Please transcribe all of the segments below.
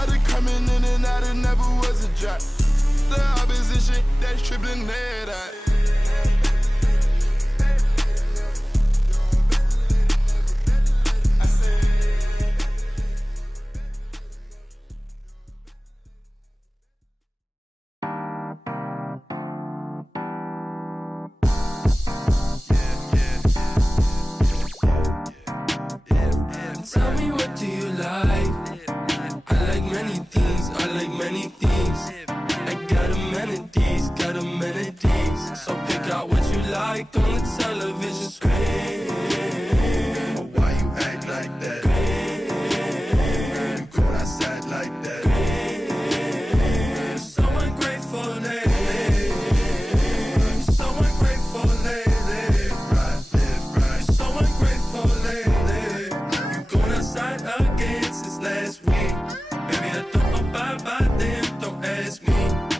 started coming in and out, it never was a drop. The opposition that's tripling head out. Tell me, what do you like? I like many things, I like many things. I got amenities, got amenities. So pick out what you like on the television screen. Why you act like that? You go outside like that. So ungrateful lately. So ungrateful lately. Live right. So ungrateful lately. You going outside again since last week. Baby, I don't abide by them, don't ask me.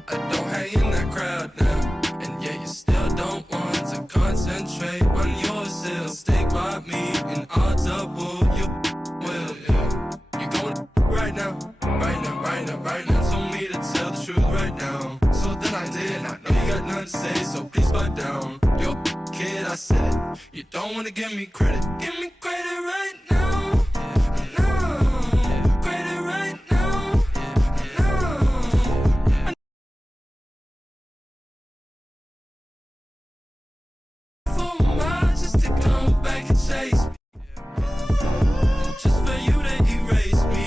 I don't hang in that crowd now. And yet you still don't want to concentrate on yourself. Stay by me and I'll double your will. You going right now, right now, right now, right now. Told me to tell the truth right now. So then I did. I know you got nothing to say, so please back down. Yo, kid, I said it. You don't wanna give me credit. Give me credit right now. No, credit right now. No. For mine, just to come back and chase me. Just for you to erase me.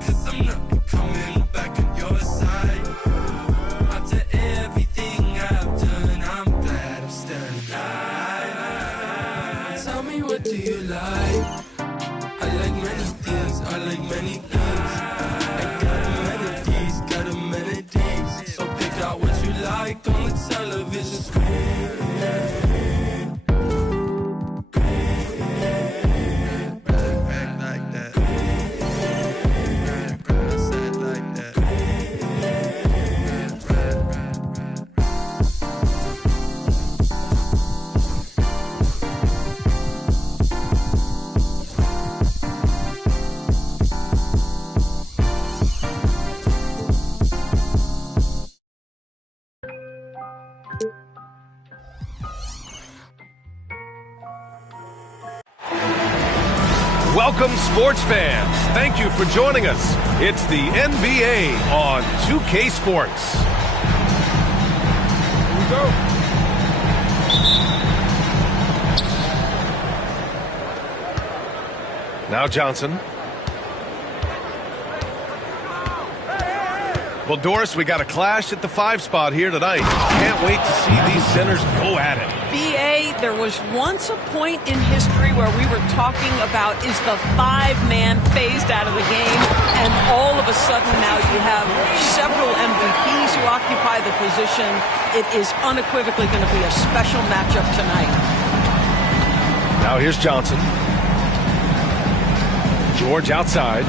'Cause I'm not coming back on your side. After everything I've done, I'm glad I'm still alive. Tell me, what do you like? I like many things, I like many things. I got amenities, got amenities. So pick out what you like on the television screen. Act like that. Go outside like that. Welcome, sports fans. Thank you for joining us. It's the NBA on 2K Sports. Here we go. Now Johnson. Well, Doris, we got a clash at the 5 spot here tonight. Can't wait to see these centers go at it. B.A., there was once a point in history where we were talking about, is the 5-man phased out of the game? And all of a sudden now you have several MVPs who occupy the position. It is unequivocally going to be a special matchup tonight. Now here's Johnson. George outside.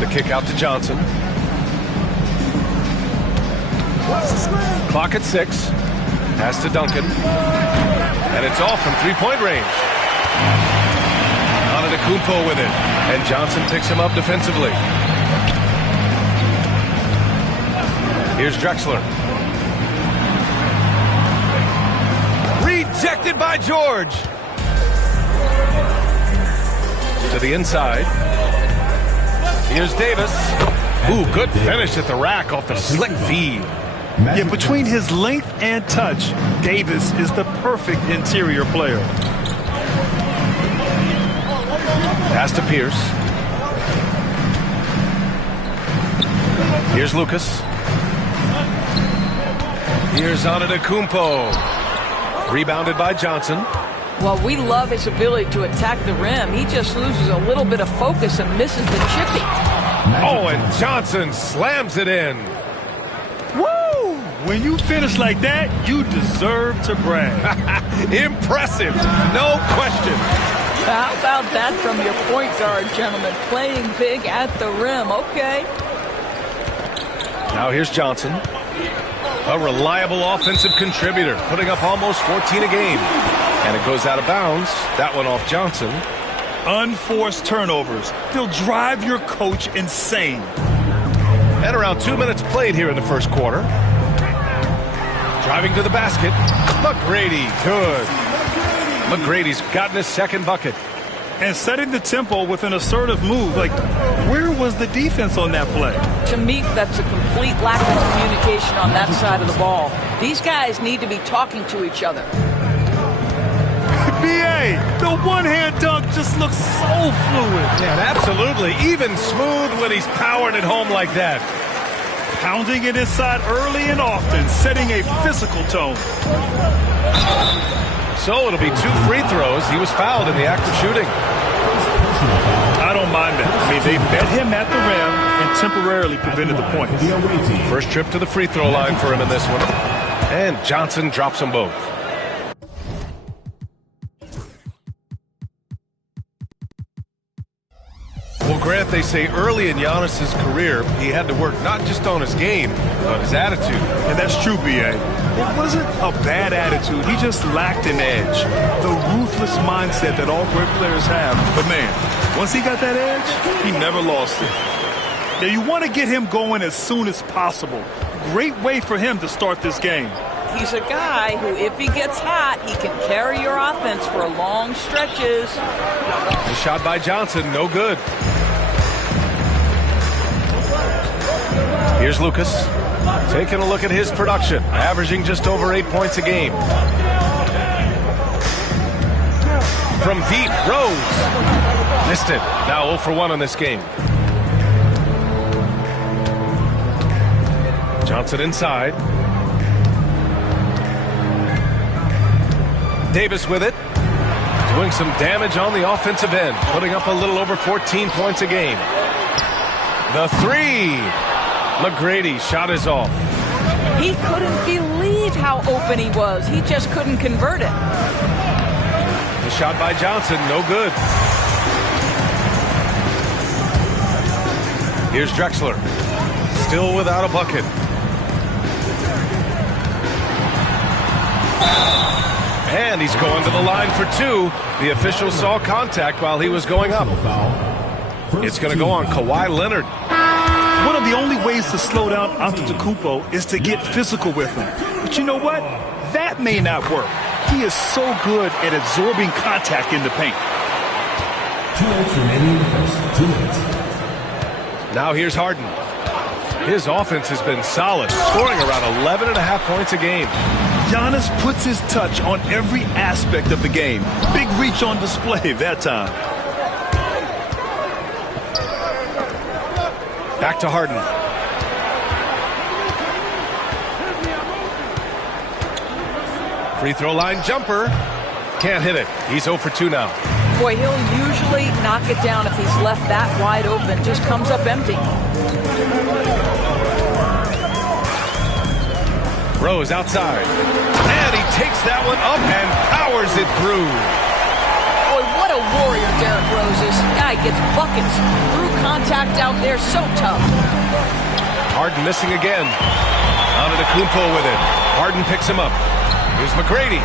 The kick out to Johnson. Clock at 6. Pass to Duncan. And it's off from 3-point range. Antetokounmpo with it. And Johnson picks him up defensively. Here's Drexler. Rejected by George. To the inside. Here's Davis. Ooh, good finish at the rack off the slick feed. Yeah, between his length and touch, Davis is the perfect interior player. Pass to Pierce. Here's Lucas. Here's Antetokounmpo. Rebounded by Johnson. Well, we love his ability to attack the rim. He just loses a little bit of focus and misses the chippy. Oh, and Johnson slams it in. Woo! When you finish like that, you deserve to brag. Impressive, no question. How about that from your point guard, gentlemen? Playing big at the rim. Okay. Now here's Johnson. A reliable offensive contributor, putting up almost 14 a game. And it goes out of bounds. That one off Johnson. Unforced turnovers. They'll drive your coach insane. And around 2 minutes played here in the first quarter. Driving to the basket. McGrady, good. McGrady's gotten his second bucket. And setting the tempo with an assertive move. Like, where was the defense on that play? To me, that's a complete lack of communication on that side of the ball. These guys need to be talking to each other. B.A., the one-hand dunk just looks so fluid. Yeah, absolutely. Even smooth when he's powering it home like that. Pounding it inside early and often, setting a physical tone. So it'll be 2 free throws. He was fouled in the act of shooting. I don't mind that. I mean, they met him at the rim and temporarily prevented the points. First trip to the free throw line for him in this one. And Johnson drops them both. Well, Grant, they say early in Giannis's career, he had to work not just on his game, but his attitude. And that's true, B.A. It wasn't a bad attitude. He just lacked an edge. The ruthless mindset that all great players have. But, man, once he got that edge, he never lost it. Now, you want to get him going as soon as possible. Great way for him to start this game. He's a guy who, if he gets hot, he can carry your offense for long stretches. The shot by Johnson, no good. Here's Lucas, taking a look at his production, averaging just over 8 points a game. From deep, Rose. Missed it. Now 0 for 1 on this game. Johnson inside. Davis with it. Doing some damage on the offensive end, putting up a little over 14 points a game. The three. McGrady shot is off. He couldn't believe how open he was. He just couldn't convert it. The shot by Johnson, no good. Here's Drexler. Still without a bucket. And he's going to the line for 2. The official saw contact while he was going up. It's going to go on Kawhi Leonard. One of the only ways to slow down Antetokounmpo is to get physical with him. But you know what? That may not work. He is so good at absorbing contact in the paint. 2 minutes remaining in the first. 2 minutes. Now here's Harden. His offense has been solid, scoring around 11.5 points a game. Giannis puts his touch on every aspect of the game. Big reach on display that time. Back to Harden. Free throw line jumper. Can't hit it. He's 0 for 2 now. Boy, he'll usually knock it down if he's left that wide open. Just comes up empty. Rose outside. And he takes that one up and powers it through. Boy, what a warrior Derrick Rose is. Guy gets buckets through contact out there. So tough. Harden missing again. Antetokounmpo with it. Harden picks him up. Here's McGrady.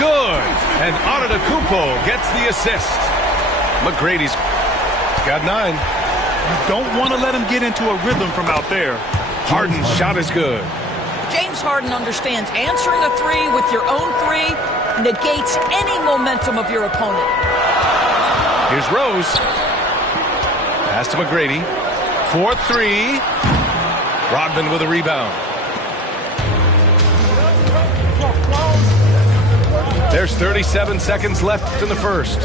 Good. And Antetokounmpo gets the assist. McGrady's got 9. You don't want to let him get into a rhythm from out there. Harden's shot is good. James Harden understands answering a 3 with your own 3 negates any momentum of your opponent. Here's Rose. Pass to McGrady. 4-3. Rodman with a rebound. There's 37 seconds left in the first.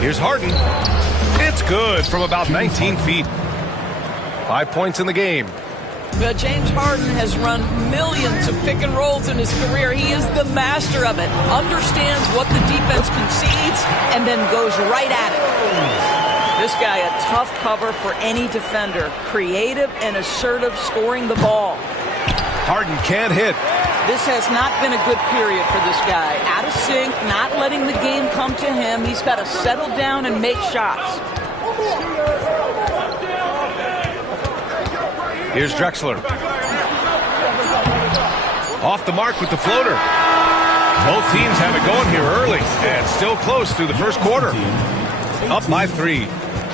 Here's Harden. It's good from about 19 feet. 5 points in the game. But James Harden has run millions of pick and rolls in his career. He is the master of it. Understands what the defense concedes and then goes right at it. This guy, a tough cover for any defender. Creative and assertive scoring the ball. Harden can't hit. This has not been a good period for this guy. Out of sync, not letting the game come to him. He's got to settle down and make shots. Here's Drexler. Off the mark with the floater. Both teams have it going here early and still close through the first quarter. Up by 3.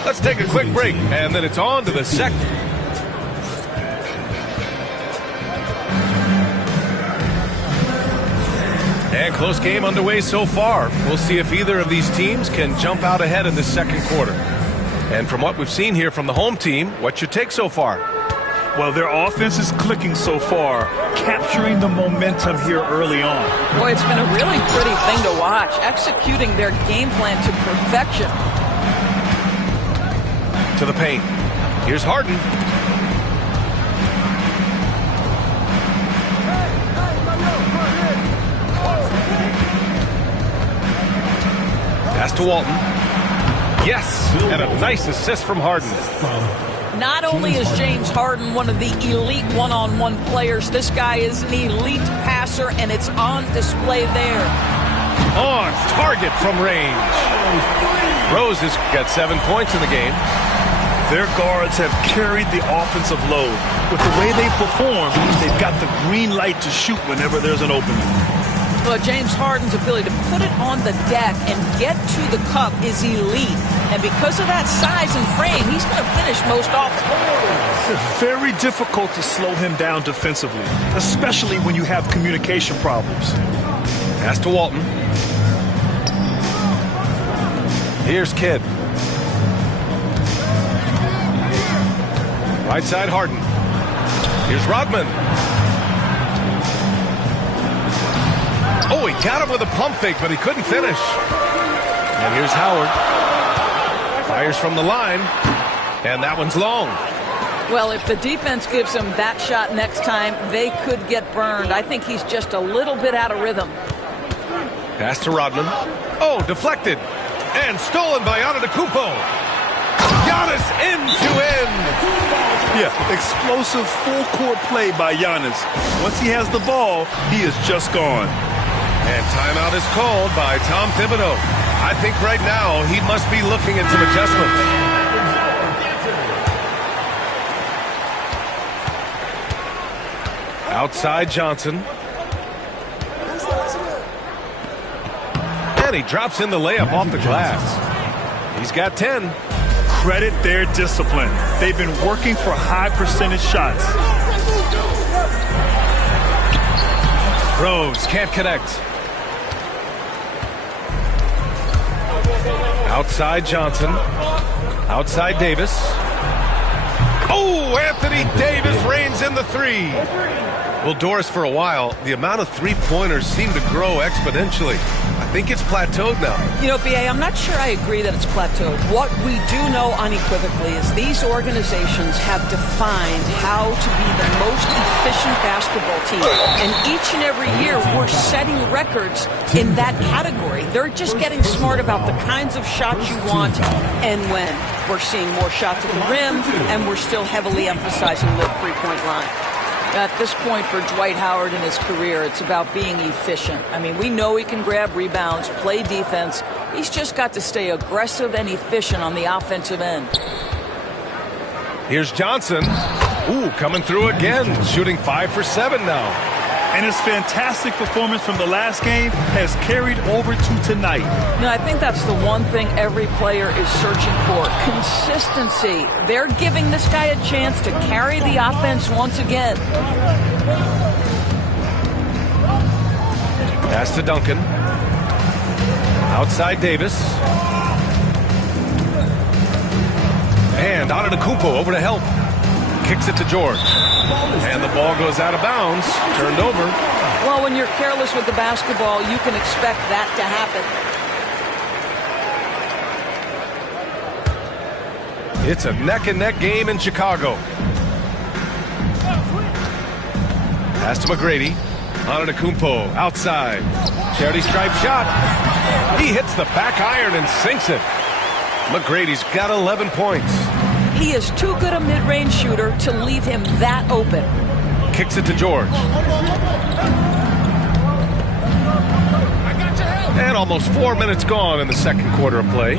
Let's take a quick break, and then it's on to the second. And close game underway so far. We'll see if either of these teams can jump out ahead in the second quarter. And from what we've seen here from the home team, what's your take so far? Well, their offense is clicking so far, capturing the momentum here early on. Boy, it's been a really pretty thing to watch, executing their game plan to perfection. To the paint. Here's Harden. Pass to Walton. Yes, and a nice assist from Harden. Not only is James Harden one of the elite one-on-one players, this guy is an elite passer, and it's on display there. On target from range. Rose has got 7 points in the game. Their guards have carried the offensive load. With the way they perform, they've got the green light to shoot whenever there's an opening. But James Harden's ability to put it on the deck and get to the cup is elite. And because of that size and frame, he's going to finish most often. It's very difficult to slow him down defensively, especially when you have communication problems. Pass to Walton. Here's Kidd. Right side Harden. Here's Rodman. Oh, he got him with a pump fake, but he couldn't finish. And here's Howard. Fires from the line, and that one's long. Well, if the defense gives him that shot next time, they could get burned. I think he's just a little bit out of rhythm. Pass to Rodman. Oh, deflected. And stolen by Antetokounmpo. Giannis end to end. Yeah, explosive full-court play by Giannis. Once he has the ball, he is just gone. And timeout is called by Tom Thibodeau. I think right now he must be looking at some adjustments. Outside Johnson. And he drops in the layup off the glass. He's got 10. Credit their discipline. They've been working for high percentage shots. Rose can't connect. Outside Johnson. Outside Davis. Oh, Anthony Davis reigns in the 3. Well, Doris, for a while, the amount of three-pointers seemed to grow exponentially. I think it's plateaued now. You know, B.A., I'm not sure I agree that it's plateaued. What we do know unequivocally is these organizations have defined how to be the most efficient basketball team. And each and every year, we're setting records in that category. They're just getting smart about the kinds of shots you want and when. We're seeing more shots at the rim, and we're still heavily emphasizing the three-point line. At this point for Dwight Howard in his career, it's about being efficient. I mean, we know he can grab rebounds, play defense. He's just got to stay aggressive and efficient on the offensive end. Here's Johnson. Ooh, coming through again, shooting 5 for 7 now. And his fantastic performance from the last game has carried over to tonight. No, I think that's the one thing every player is searching for. Consistency. They're giving this guy a chance to carry the offense once again. Pass to Duncan. Outside Davis. And Antetokounmpo over to help. Kicks it to George. And the ball goes out of bounds. Turned over. Well, when you're careless with the basketball, you can expect that to happen. It's a neck-and-neck game in Chicago. Pass to McGrady. Antetokounmpo outside. Charity stripe shot. He hits the back iron and sinks it. McGrady's got 11 points. He is too good a mid-range shooter to leave him that open. Kicks it to George. And almost 4 minutes gone in the second quarter of play.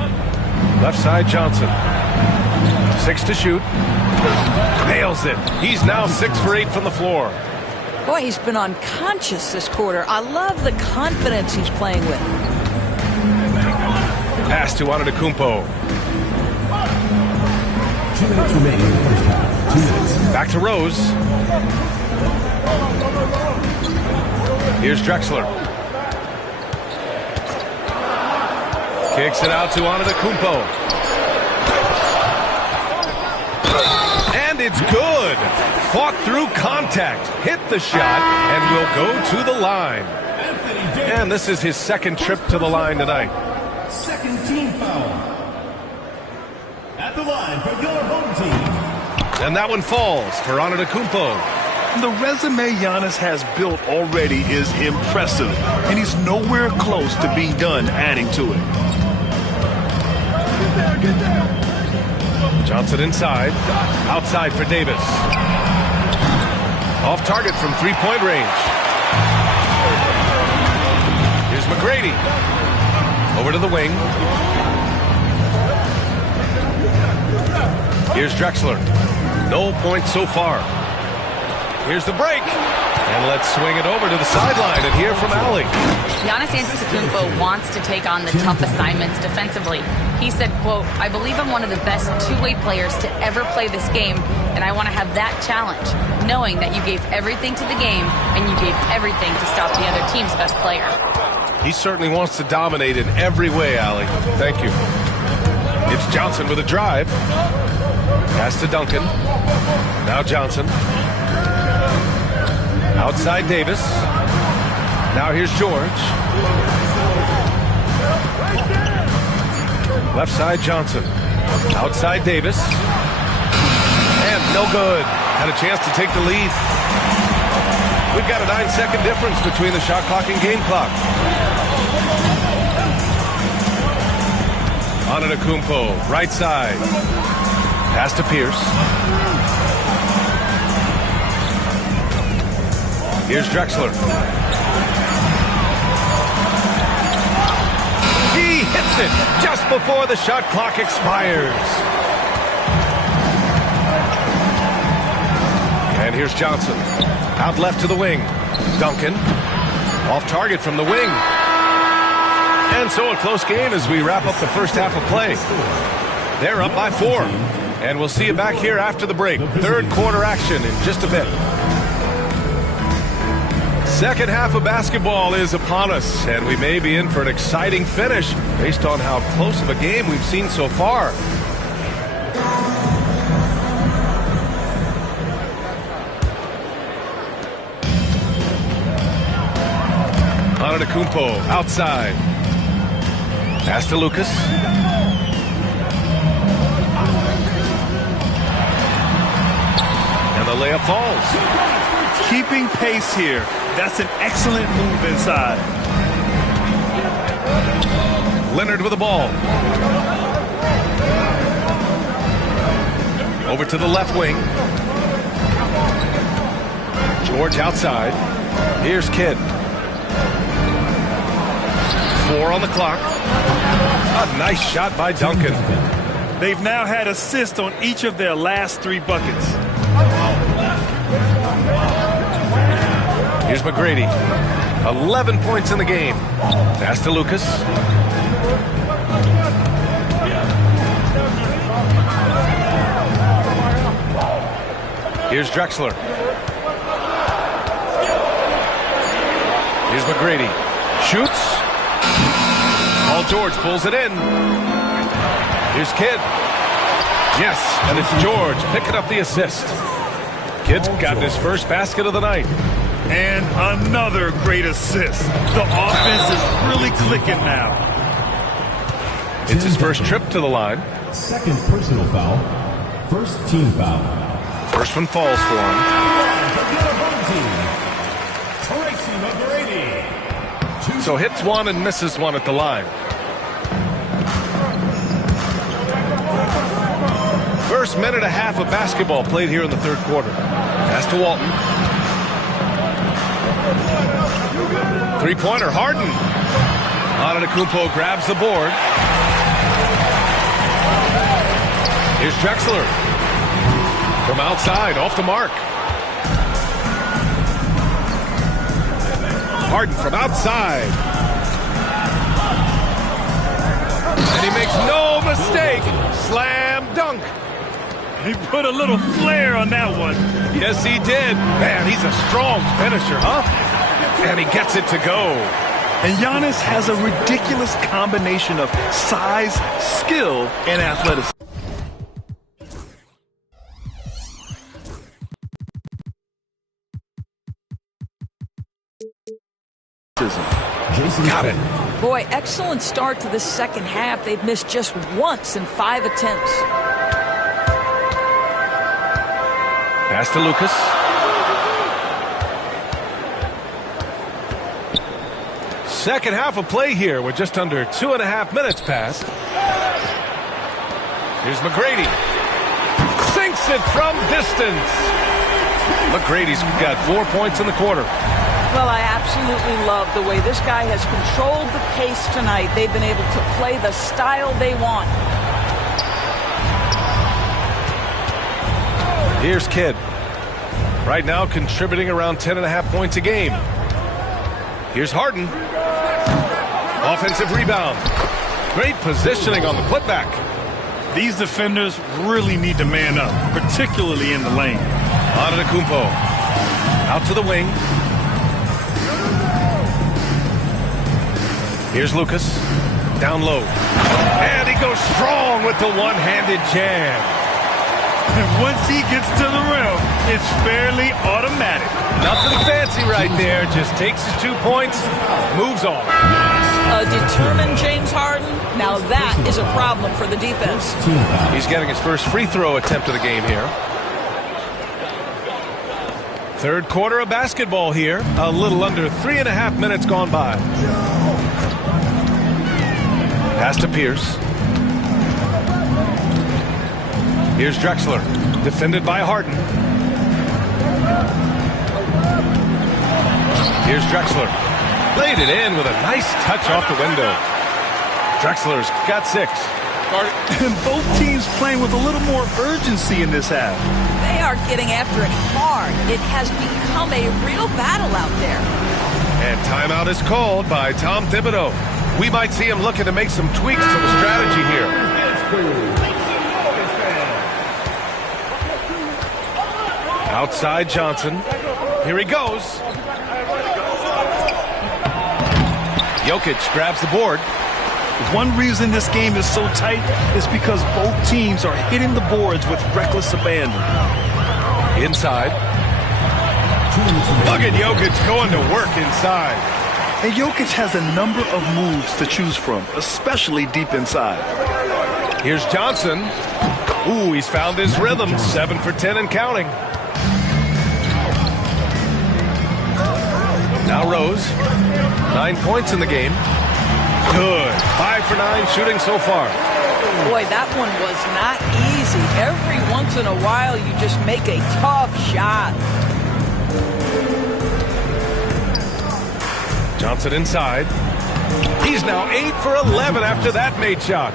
Left side Johnson. 6 to shoot. Nails it. He's now 6 for 8 from the floor. Boy, he's been unconscious this quarter. I love the confidence he's playing with. Pass to Antetokounmpo. 2 minutes remaining in the first half. 2 minutes. Back to Rose. Here's Drexler. Kicks it out to Antetokounmpo. And it's good. Fought through contact. Hit the shot and will go to the line. And this is his second trip to the line tonight. Second team foul. At the line for your home team. And that one falls for Antetokounmpo. The resume Giannis has built already is impressive, and he's nowhere close to being done adding to it. Johnson inside. Outside for Davis. Off target from three-point range. Here's McGrady. Over to the wing. Here's Drexler. No points so far. Here's the break. And let's swing it over to the sideline and hear from Allie. Giannis Antetokounmpo wants to take on the tough assignments defensively. He said, quote, "I believe I'm one of the best two-way players to ever play this game, and I want to have that challenge, knowing that you gave everything to the game and you gave everything to stop the other team's best player." He certainly wants to dominate in every way, Allie. Thank you. It's Johnson with a drive. Pass to Duncan. Now Johnson. Outside Davis. Now here's George. Left side Johnson. Outside Davis. And no good. Had a chance to take the lead. We've got a 9-second difference between the shot clock and game clock. Antetokounmpo, right side. Pass to Pierce. Here's Drexler. He hits it just before the shot clock expires. And here's Johnson. Out left to the wing. Duncan. Off target from the wing. And so a close game as we wrap up the first half of play. They're up by 4. And we'll see you back here after the break. Third quarter action in just a bit. Second half of basketball is upon us, and we may be in for an exciting finish based on how close of a game we've seen so far. Antetokounmpo outside. Pass to Lucas. And the layup falls. Keeping pace here. That's an excellent move inside. Leonard with the ball. Over to the left wing. George outside. Here's Kidd. 4 on the clock. A nice shot by Duncan. They've now had assists on each of their last 3 buckets. Here's McGrady. 11 points in the game. Pass to Lucas. Here's Drexler. Here's McGrady. Shoots. Paul George pulls it in. Here's Kidd. Yes, and it's George picking up the assist. Kidd's gotten his first basket of the night. And another great assist. The offense is really clicking now. It's his first trip to the line. Second personal foul. First team foul. First one falls for him. So hits one and misses one at the line. First minute and a half of basketball played here in the third quarter. Pass to Walton. Three-pointer, Harden. Antetokounmpo grabs the board. Here's Drexler. From outside, off the mark. Harden from outside. And he makes no mistake. Slam dunk. He put a little flair on that one. Yes, he did. Man, he's a strong finisher, huh? And he gets it to go. And Giannis has a ridiculous combination of size, skill, and athleticism. Got it. Boy, excellent start to the second half. They've missed just once in 5 attempts. Pass to Lucas. Second half of play here with just under 2.5 minutes passed. Here's McGrady. Sinks it from distance. McGrady's got 4 points in the quarter. Well, I absolutely love the way this guy has controlled the pace tonight. They've been able to play the style they want. Here's Kidd. Right now contributing around 10.5 points a game. Here's Harden. Offensive rebound. Great positioning on the putback. These defenders really need to man up, particularly in the lane. Antetokounmpo. Out to the wing. Here's Lucas. Down low. And he goes strong with the one-handed jam. And once he gets to the rim, it's fairly automatic. Nothing fancy right there. Just takes his 2 points, moves on. A determined James Harden. Now that is a problem for the defense. He's getting his first free throw attempt of the game here. Third quarter of basketball here. A little under 3.5 minutes gone by. Pass to Pierce. Here's Drexler, defended by Harden. Here's Drexler. Laid it in with a nice touch off the window. Drexler's got 6. And both teams playing with a little more urgency in this half. They are getting after it hard. It has become a real battle out there. And timeout is called by Tom Thibodeau. We might see him looking to make some tweaks to the strategy here. Outside Johnson. Here he goes. Jokic grabs the board. One reason this game is so tight is because both teams are hitting the boards with reckless abandon. Inside. Look at Jokic going to work inside. And Jokic has a number of moves to choose from, especially deep inside. Here's Johnson. Ooh, he's found his rhythm. 7 for 10 and counting. Now Rose. 9 points in the game. Good. 5 for 9 shooting so far. Boy, that one was not easy. Every once in a while, you just make a tough shot. Johnson inside. He's now 8 for 11 after that made shot.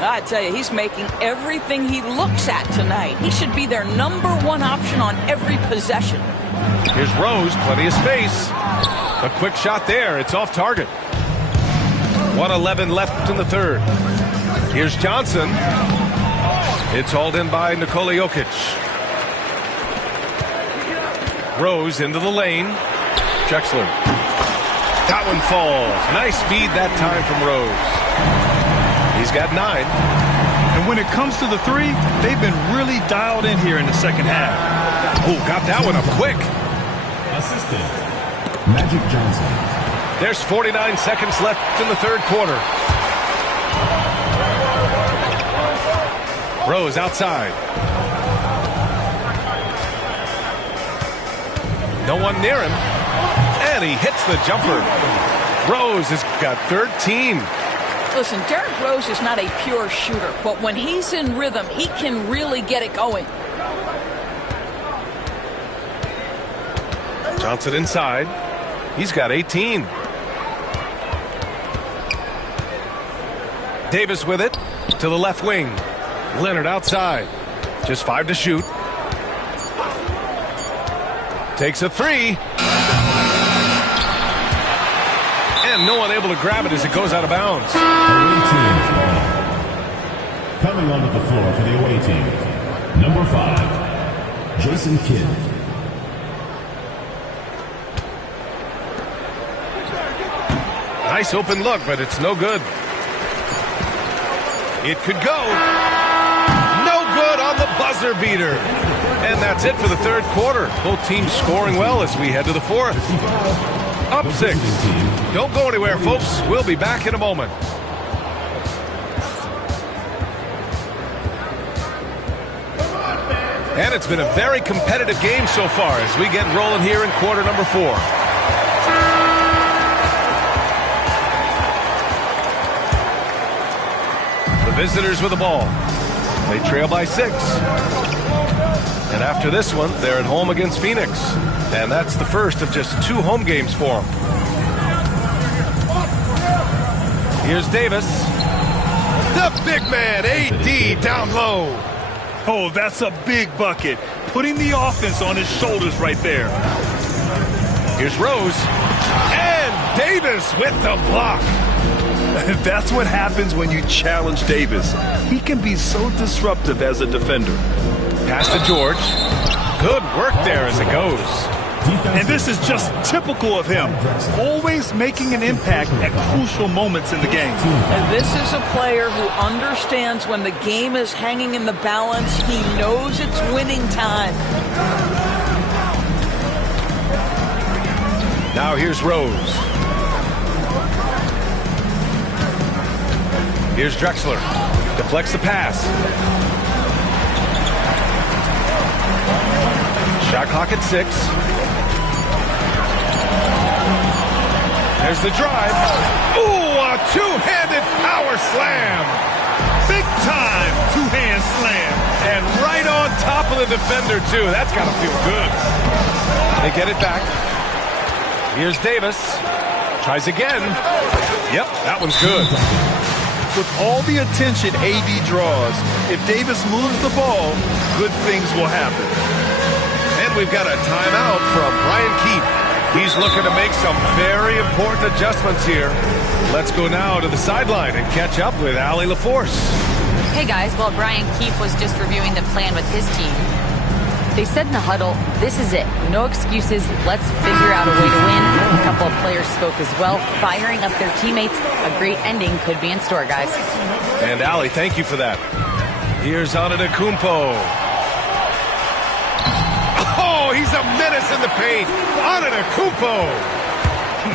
I tell you, he's making everything he looks at tonight. He should be their #1 option on every possession. Here's Rose, plenty of space. A quick shot there. It's off target. 1:11 left in the third. Here's Johnson. It's hauled in by Nikola Jokic. Rose into the lane. Drexler. That one falls. Nice feed that time from Rose. He's got 9. And when it comes to the three, they've been really dialed in here in the second half. Oh, got that one up quick. Assistant, Magic Johnson. There's 49 seconds left in the third quarter. Rose outside. No one near him. And he hits the jumper. Rose has got 13. Listen, Derrick Rose is not a pure shooter, but when he's in rhythm, he can really get it going. Johnson inside. He's got 18. Davis with it to the left wing. Leonard outside. Just 5 to shoot. Takes a 3. And no one able to grab it as it goes out of bounds. Away team ball. Coming onto the floor for the away team, number 5, Jason Kidd. Nice open look, but it's no good. It could go. No good on the buzzer beater. And that's it for the third quarter. Both teams scoring well as we head to the fourth. Up 6. Don't go anywhere, folks. We'll be back in a moment. And it's been a very competitive game so far as we get rolling here in quarter number 4. The visitors with the ball. They trail by 6. And after this one, they're at home against Phoenix. And that's the first of just 2 home games for them. Here's Davis. The big man, AD, down low. Oh, that's a big bucket. Putting the offense on his shoulders right there. Here's Rose. And Davis with the block. That's what happens when you challenge Davis. He can be so disruptive as a defender. Pass to George. Good work there as it goes. And this is just typical of him. Always making an impact at crucial moments in the game. And this is a player who understands when the game is hanging in the balance. He knows it's winning time. Now here's Rose. Here's Drexler. Deflects the pass. Shot clock at 6. There's the drive. Ooh, a two-handed power slam. Big time two-hand slam. And right on top of the defender, too. That's got to feel good. They get it back. Here's Davis. Tries again. Yep, that one's good. With all the attention AD draws, if Davis moves the ball, good things will happen. And we've got a timeout from Brian Keefe. He's looking to make some very important adjustments here. Let's go now to the sideline and catch up with Allie LaForce. Hey guys, well, Brian Keefe was just reviewing the plan with his team. They said in the huddle, this is it. No excuses. Let's figure out a way to win. A couple of players spoke as well, firing up their teammates. A great ending could be in store, guys. And Allie, thank you for that. Here's Antetokounmpo. Oh, he's a menace in the paint. Antetokounmpo.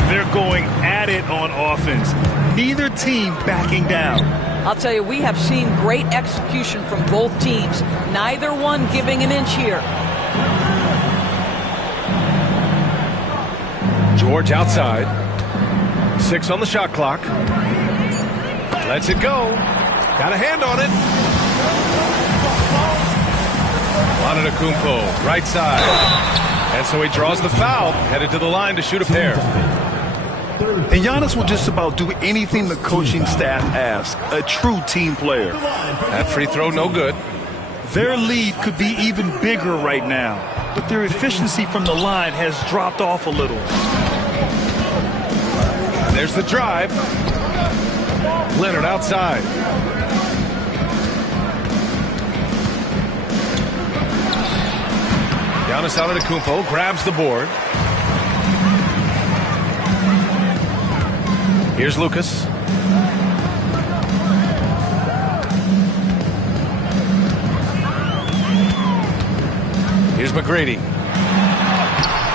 They're going at it on offense. Neither team backing down. I'll tell you, we have seen great execution from both teams. Neither one giving an inch here. George outside. 6 on the shot clock. Lets it go. Got a hand on it. Antetokounmpo, right side. And so he draws the foul, headed to the line to shoot a pair. And Giannis will just about do anything the coaching staff asks. A true team player. That free throw, no good. Their lead could be even bigger right now, but their efficiency from the line has dropped off a little. There's the drive. Leonard outside. Giannis Antetokounmpo grabs the board. Here's Lucas. Here's McGrady.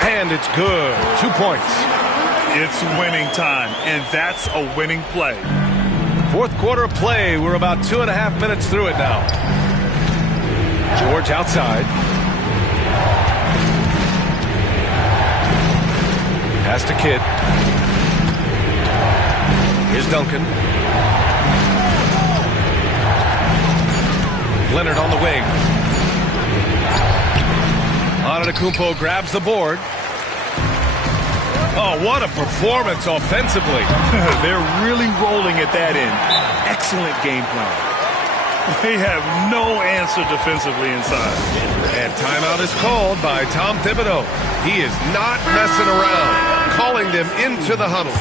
And it's good. 2 points. It's winning time, and that's a winning play. Fourth quarter of play. We're about 2.5 minutes through it now. George outside. Pass to Kidd. Here's Duncan. Leonard on the wing. Antetokounmpo grabs the board. Oh, what a performance offensively. They're really rolling at that end. Excellent game plan. They have no answer defensively inside. And timeout is called by Tom Thibodeau. He is not messing around. calling them into the huddle.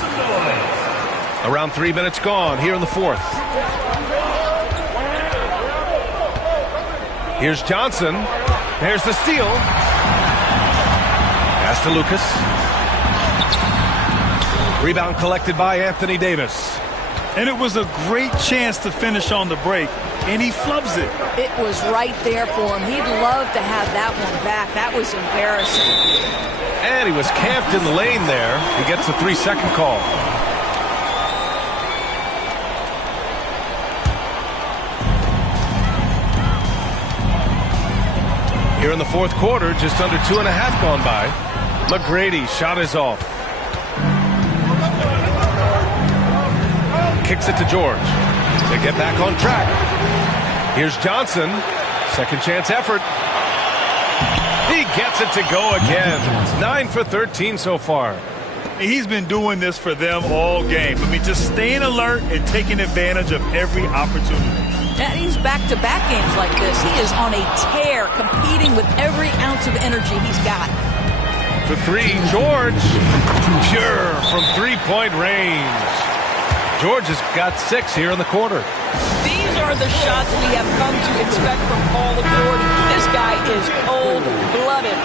Around 3 minutes gone here in the fourth. Here's Johnson. There's the steal. Pass to Lucas. Rebound collected by Anthony Davis. And it was a great chance to finish on the break, and he flubs it. It was right there for him. He'd love to have that one back. That was embarrassing. And he was camped in the lane there. He gets a 3-second call. Here in the fourth quarter, just under 2.5 gone by. McGrady shot is off. Kicks it to George. They get back on track. Here's Johnson. Second chance effort. He gets it to go again. 9 for 13 so far. He's been doing this for them all game. I mean, just staying alert and taking advantage of every opportunity. And he's back-to-back games like this. He is on a tear, competing with every ounce of energy he's got. For three, George. Pure from three-point range. George has got 6 here in the quarter. These are the shots we have come to expect from Paul George. This guy is cold-blooded.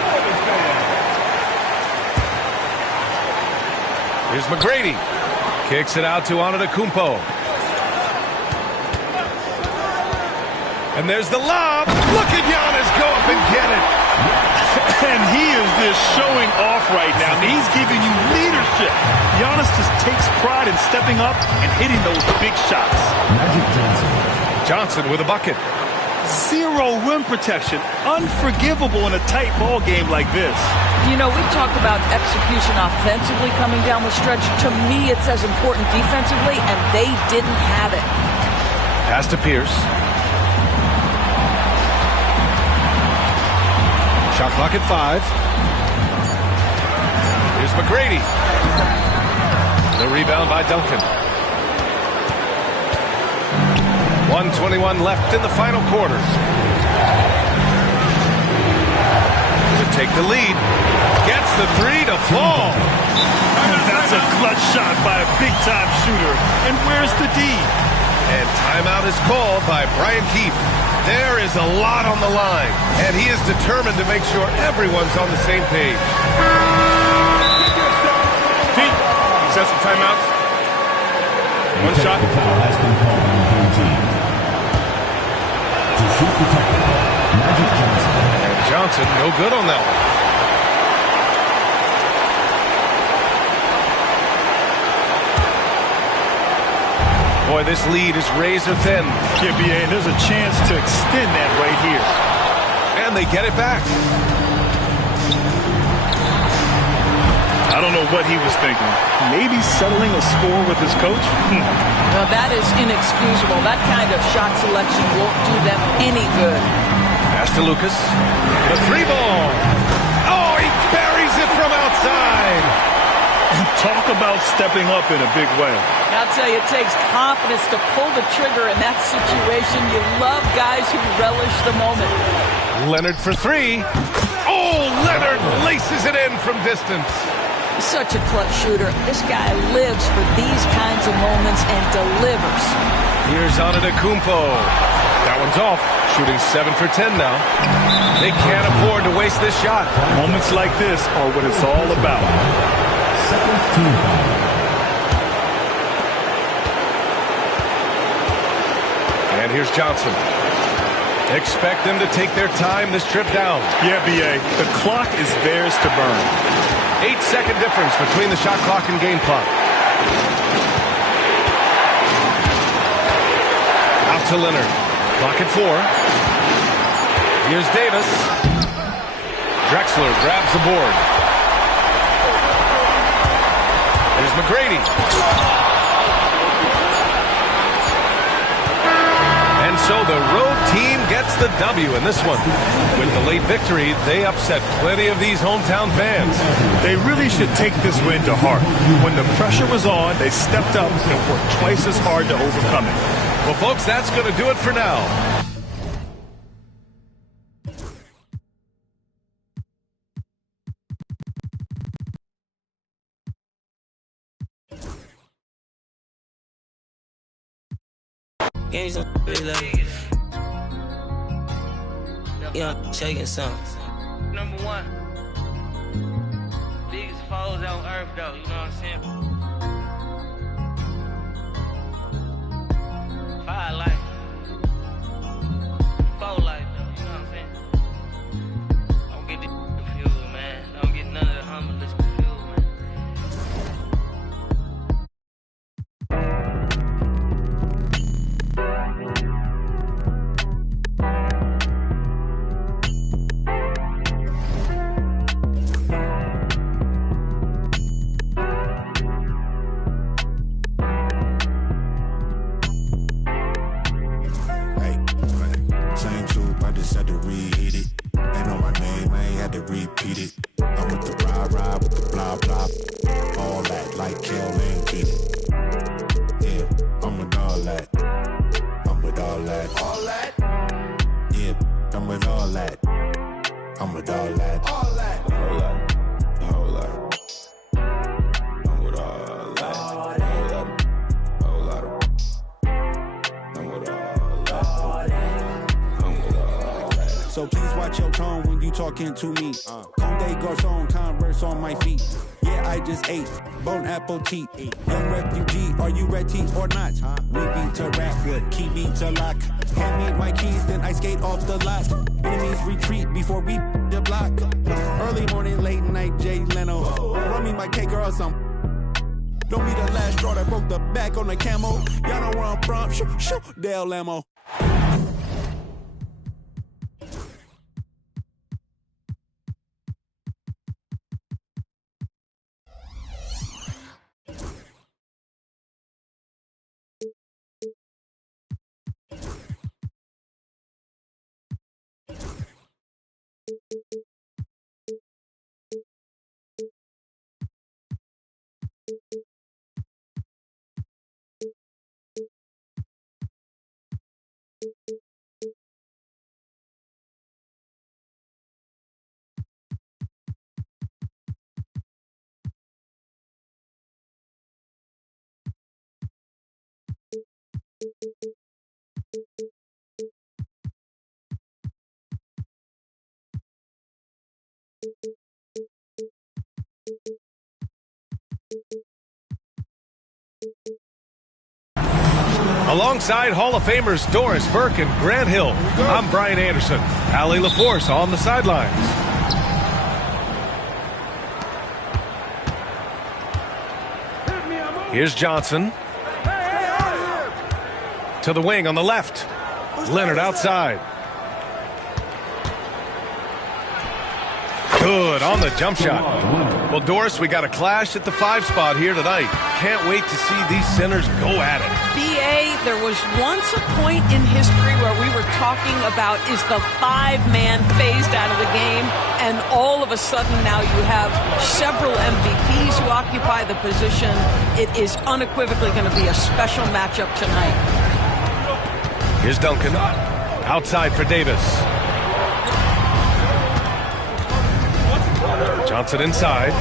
Here's McGrady. Kicks it out to Antetokounmpo. And there's the lob. Look at Giannis go up and get it. And he is just showing off right now. He's giving you leadership. Giannis just takes pride in stepping up and hitting those big shots. Magic Johnson. Johnson with a bucket. Zero rim protection. Unforgivable in a tight ball game like this. You know, we've talked about execution offensively coming down the stretch. To me, it's as important defensively, and they didn't have it. Pass to Pierce. Shot clock at 5. Here's McGrady. The rebound by Duncan. 1:21 left in the final quarter. To take the lead. Gets the 3 to fall. That's a clutch shot by a big-time shooter. And where's the D? And timeout is called by Brian Keefe. There is a lot on the line, and he is determined to make sure everyone's on the same page. Pete, set some timeouts. One shot. The foul has been called on the blue team. To shoot the technical, Magic Johnson. And Johnson, no good on that one. Boy, this lead is razor thin. Yeah, BA, and there's a chance to extend that right here. And they get it back. I don't know what he was thinking. Maybe settling a score with his coach? Well, that is inexcusable. That kind of shot selection won't do them any good. Pass to Lucas. The 3 ball. Oh, he buries it from outside. Talk about stepping up in a big way. I'll tell you, it takes confidence to pull the trigger in that situation. You love guys who relish the moment. Leonard for 3. Oh, Leonard laces it in from distance. Such a clutch shooter. This guy lives for these kinds of moments and delivers. Here's Antetokounmpo. That one's off. Shooting 7 for 10 now. They can't afford to waste this shot. Moments like this are what it's all about. Second team foul. And here's Johnson. Expect them to take their time this trip down. Yeah, BA. The clock is theirs to burn. 8-second difference between the shot clock and game clock. Out to Leonard. Clock at 4. Here's Davis. Drexler grabs the board. Here's McGrady. And so the road team gets the W in this one. With the late victory, they upset plenty of these hometown fans. They really should take this win to heart. When the pressure was on, they stepped up and worked twice as hard to overcome it. Well, folks, that's going to do it for now. Give me some really love. Young shaking some. Number one. Biggest foes on earth, though. You know what I'm saying? Fire life. Foe life, though. You know what I'm saying? Don't get this confused, man. Don't get none of the humblest confused, man. Same tube, I just had to reheat it. They know my name, I ain't had to repeat it. I'm with the ride with the blah blah. All that like Kel and Keaton. Yeah, I'm with all that. I'm with all that. All that? Yeah, I'm with all that. I'm with all that. All that. All that. The whole lot. I'm with all that. Whole lot. I'm with all that. So please watch your tone when you talking to me. Conde Garçon, Converse on my feet. Yeah, I just ate Bon Appetit. Young refugee, are you ready or not? We beat to rap with key beat to lock. Hand me my keys, then I skate off the lot. Enemies retreat before we the block. Early morning, late night, Jay Leno. Run me my cake or some. Don't be the last straw that broke the back on the camel. Y'all know where I'm from. Shoo, Dale Lamo. Alongside Hall of Famers Doris Burke and Grant Hill, I'm Brian Anderson. Allie LaForce on the sidelines. Here's Johnson. To the wing on the left. Leonard outside. Good on the jump shot. Well, Doris, we got a clash at the 5 spot here tonight. Can't wait to see these centers go at it. B.A., there was once a point in history where we were talking about is the 5-man phased out of the game, and all of a sudden now you have several MVPs who occupy the position. It is unequivocally going to be a special matchup tonight. Here's Duncan. Outside for Davis. Johnson inside,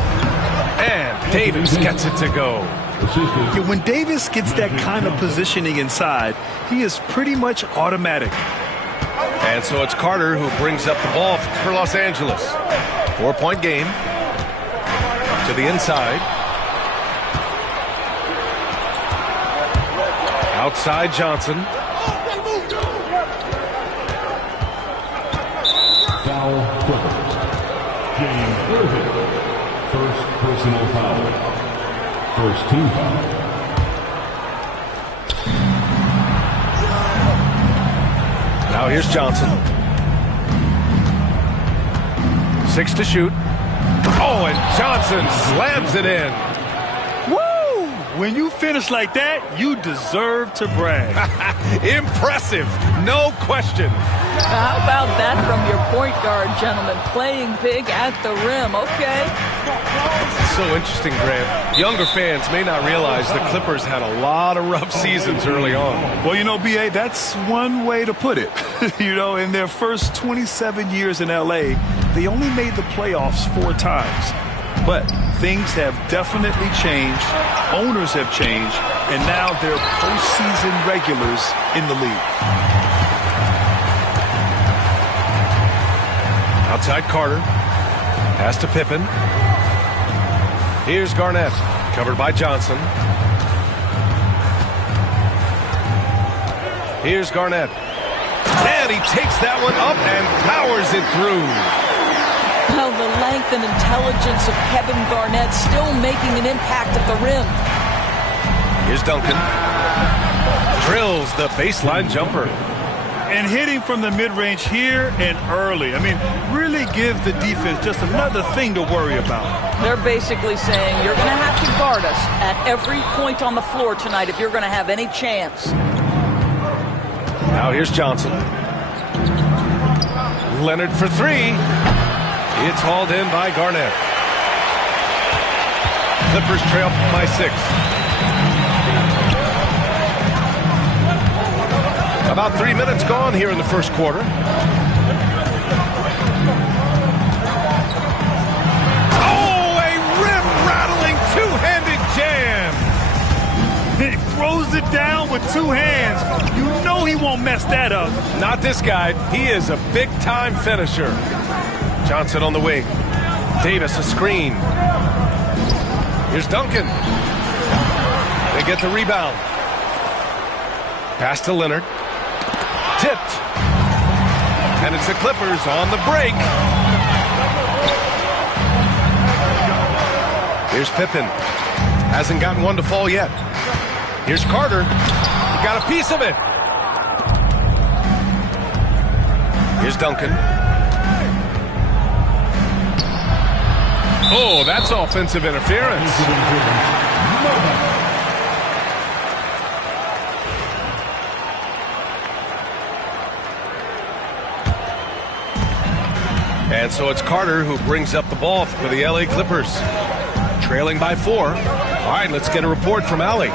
and Davis gets it to go. Yeah, when Davis gets that kind of positioning inside, he is pretty much automatic. And so it's Carter who brings up the ball for Los Angeles. 4-point game. To the inside. Outside Johnson. Foul Clippers. James Irvin. First personal foul. First team foul. Now here's Johnson. 6 to shoot. Oh, and Johnson slams it in. Woo! When you finish like that, you deserve to brag. Impressive, no question. How about that from your point guard, gentlemen? Playing big at the rim, okay. It's so interesting, Grant. Younger fans may not realize the Clippers had a lot of rough seasons early on. Well, you know, B.A., that's one way to put it. You know, in their first 27 years in L.A., they only made the playoffs 4 times. But things have definitely changed. Owners have changed. and now they're postseason regulars in the league. Outside Carter. Pass to Pippen. Here's Garnett. Covered by Johnson. Here's Garnett. And he takes that one up and powers it through. Well, the length and intelligence of Kevin Garnett still making an impact at the rim. Here's Duncan. Drills the baseline jumper. And hitting from the mid-range here and early. I mean, really give the defense just another thing to worry about. They're basically saying you're going to have to guard us at every point on the floor tonight if you're going to have any chance. Now here's Johnson. Leonard for three. It's hauled in by Garnett. Clippers trail by 6. About 3 minutes gone here in the first quarter. Oh, a rim-rattling two-handed jam. He throws it down with 2 hands. You know he won't mess that up. Not this guy. He is a big-time finisher. Johnson on the wing. Davis a screen. Here's Duncan. They get the rebound. Pass to Leonard. Tipped. And it's the Clippers on the break. Here's Pippen. Hasn't gotten one to fall yet. Here's Carter. He got a piece of it. Here's Duncan. Oh, that's offensive interference. And so it's Carter who brings up the ball for the LA Clippers. Trailing by 4. All right, let's get a report from Allie.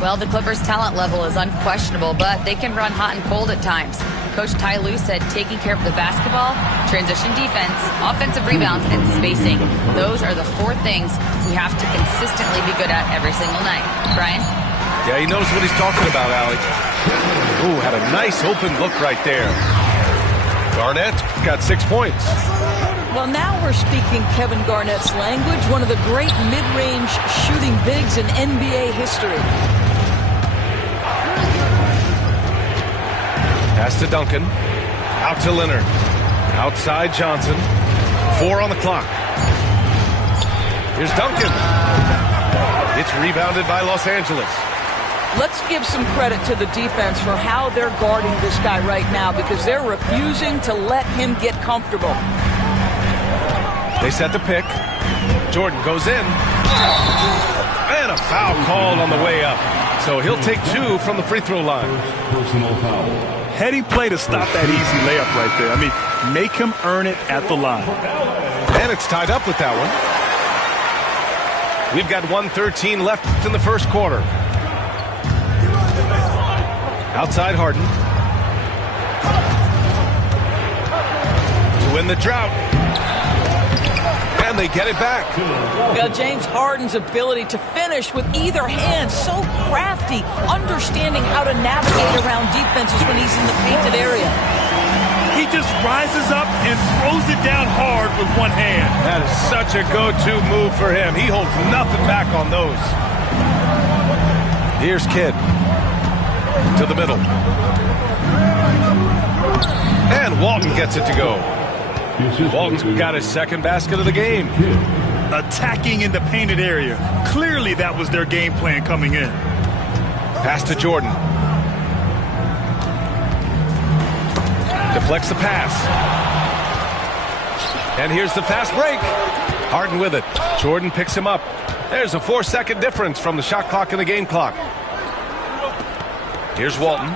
Well, the Clippers' talent level is unquestionable, but they can run hot and cold at times. Coach Ty Lue said taking care of the basketball, transition defense, offensive rebounds, and spacing. Those are the 4 things we have to consistently be good at every single night. Brian? Yeah, he knows what he's talking about, Allie. Ooh, had a nice open look right there. Garnett got 6 points. Well, now we're speaking Kevin Garnett's language, one of the great mid-range shooting bigs in NBA history. Pass to Duncan. Out to Leonard. Outside Johnson. 4 on the clock. Here's Duncan. It's rebounded by Los Angeles. Let's give some credit to the defense for how they're guarding this guy right now because they're refusing to let him get comfortable. They set the pick. Jordan goes in. And a foul called on the way up. So he'll take 2 from the free throw line. Personal foul. Heady play to stop that easy layup right there. I mean, make him earn it at the line. And it's tied up with that one. We've got 1:13 left in the first quarter. Outside Harden. To win the drought. And they get it back. Well, James Harden's ability to finish with either hand, so crafty, understanding how to navigate around defenses when he's in the painted area. He just rises up and throws it down hard with one hand. That is such a go-to move for him. He holds nothing back on those. Here's Kidd. To the middle. And Walton gets it to go. Walton's got his second basket of the game. Attacking in the painted area. Clearly that was their game plan coming in. Pass to Jordan. Deflects the pass. And here's the fast break. Harden with it. Jordan picks him up. There's a 4-second difference from the shot clock and the game clock. Here's Walton.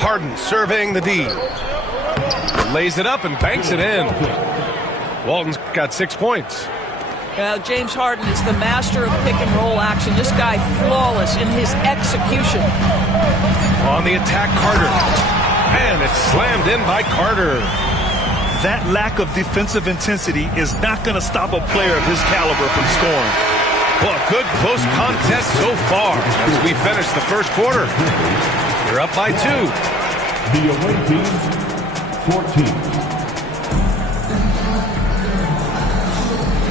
Harden surveying the D. Lays it up and banks it in. Walton's got 6 points. James Harden is the master of pick and roll action. This guy flawless in his execution. On the attack, Carter. And it's slammed in by Carter. That lack of defensive intensity is not going to stop a player of his caliber from scoring. Well, a good close contest so far as we finish the first quarter. You're up by 2. The away team, 14.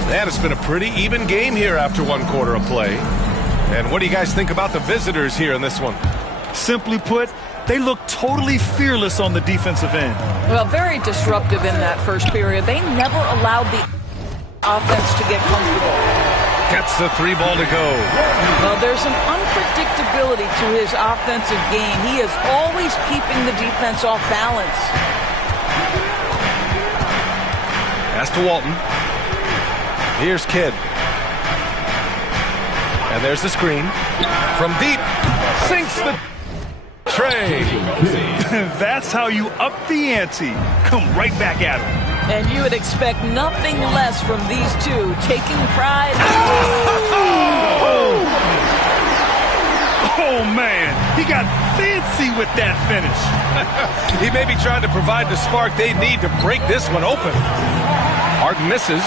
Man, it's been a pretty even game here after 1 quarter of play. And what do you guys think about the visitors here in this one? Simply put, they look totally fearless on the defensive end. Well, very disruptive in that first period. They never allowed the offense to get comfortable. Gets the 3 ball to go. Well, there's an unpredictability to his offensive game. He is always keeping the defense off balance. Pass to Walton. Here's Kidd. And there's the screen. From deep. Sinks the tray. That's how you up the ante. Come right back at him. And you would expect nothing less from these two, taking pride. Oh, man. He got fancy with that finish. He may be trying to provide the spark they need to break this one open. Harden misses.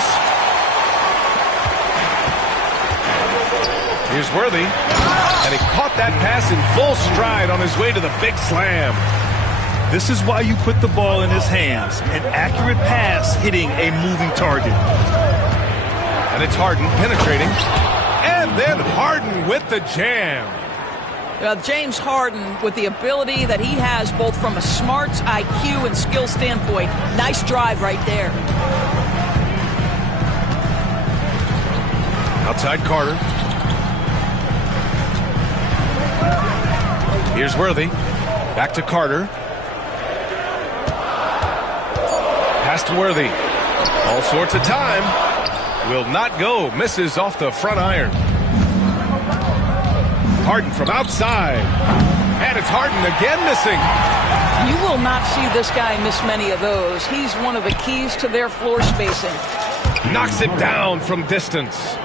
Here's Worthy. And he caught that pass in full stride on his way to the big slam. This is why you put the ball in his hands. An accurate pass hitting a moving target. And it's Harden penetrating. And then Harden with the jam. James Harden, with the ability that he has both from a smarts, IQ, and skill standpoint. Nice drive right there. Outside Carter. Here's Worthy. Back to Carter. Pass to Worthy. All sorts of time. Will not go. Misses off the front iron. Harden from outside. And it's Harden again missing. You will not see this guy miss many of those. He's one of the keys to their floor spacing. Knocks it down from distance.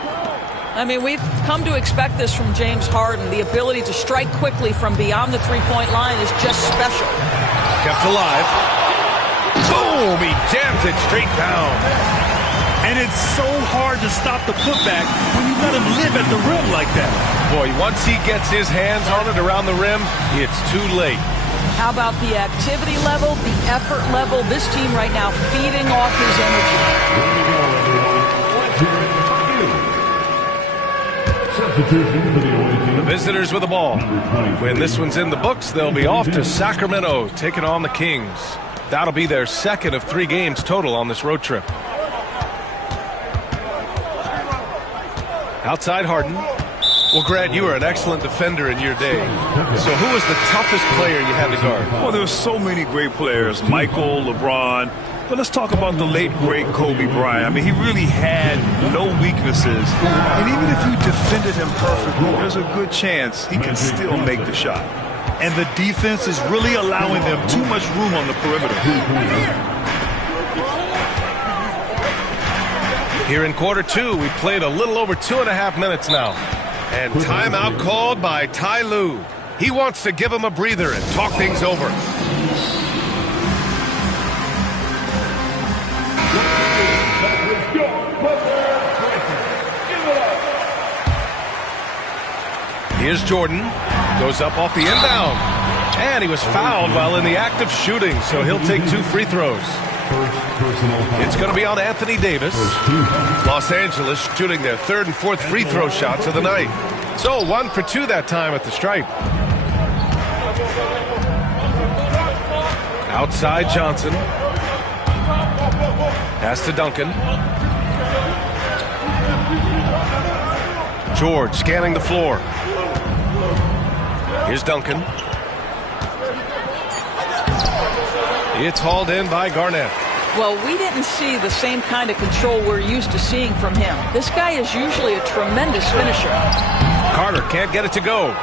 I mean, we've come to expect this from James Harden. The ability to strike quickly from beyond the three-point line is just special. Kept alive. Boom! He jams it straight down. And it's so hard to stop the putback when you let him live at the rim like that. Boy, once he gets his hands on it around the rim, it's too late. How about the activity level, the effort level? This team right now feeding off his energy. The visitors with the ball. When this one's in the books, they'll be off to Sacramento, taking on the Kings. That'll be their second of 3 games total on this road trip. Outside Harden. Well, Grant, you were an excellent defender in your day. So who was the toughest player you had to guard? Well, there were so many great players. Michael, LeBron. But let's talk about the late, great Kobe Bryant. I mean, he really had no weaknesses. And even if you defended him perfectly, there's a good chance he can still make the shot. And the defense is really allowing them too much room on the perimeter. Here in quarter 2, we played a little over 2.5 minutes now. And timeout called by Ty Lue. He wants to give him a breather and talk things over. Here's Jordan. Goes up off the inbound. And he was fouled while in the act of shooting, so he'll take 2 free throws. It's going to be on Anthony Davis. Los Angeles shooting their 3rd and 4th free throw shots of the night. So 1 for 2 that time at the stripe. Outside Johnson. Pass to Duncan. George scanning the floor. Here's Duncan. It's hauled in by Garnett. Well, we didn't see the same kind of control we're used to seeing from him. This guy is usually a tremendous finisher. Carter can't get it to go.